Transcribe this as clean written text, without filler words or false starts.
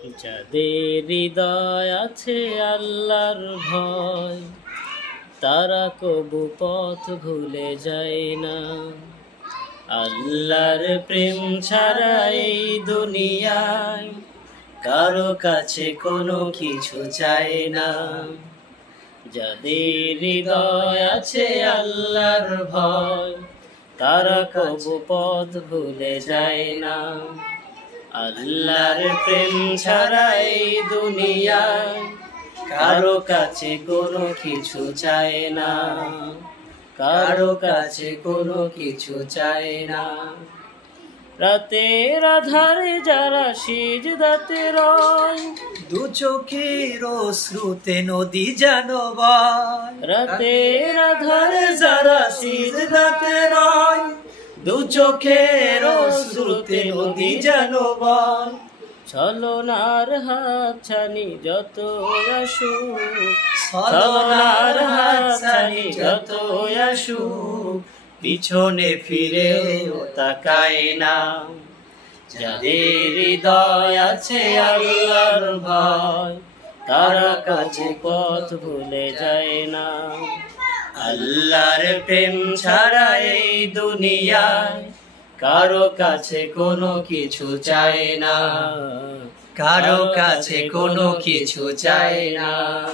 যাদের হৃদয় আছে আল্লাহর ভয়, তারা কবু পথ ভুলে যায় না। আল্লাহর প্রেম ছাড়া এই দুনিয়ায় কারো কাছে কোনো কিছু চায় না। যাদের হৃদয় আছে আল্লাহর ভয়, তারা কবু পথ ভুলে যায় না। আল্লাহর প্রেম ছাড়া এই দুনিয়ায় কারো কাছে কোনো কিছু চায় না, কারো কাছে কোনো কিছু চায় না। রাতের আধারে যারা সিজদাতে রয়, দু চোখের অশ্রুতে নদী যেন বয়। রাতের আধারে যারা সিজদাতে রয়, দু চোখের অশ্রুতে নদী যেন বয়। ছলনার হাতছানি যত আসুক, ছলনার হাতছানি যত আসুক, পিছনে ফিরেও তাকায় না। যাদের হৃদয় আছে আল্লাহর ভয়, তারা কাছে পথ ভুলে যায় না। আল্লাহর প্রেম ছাড়া এই দুনিয়ায় কারো কাছে কোনো কিছু চায় না, কারো কাছে কোনো কিছু চায় না।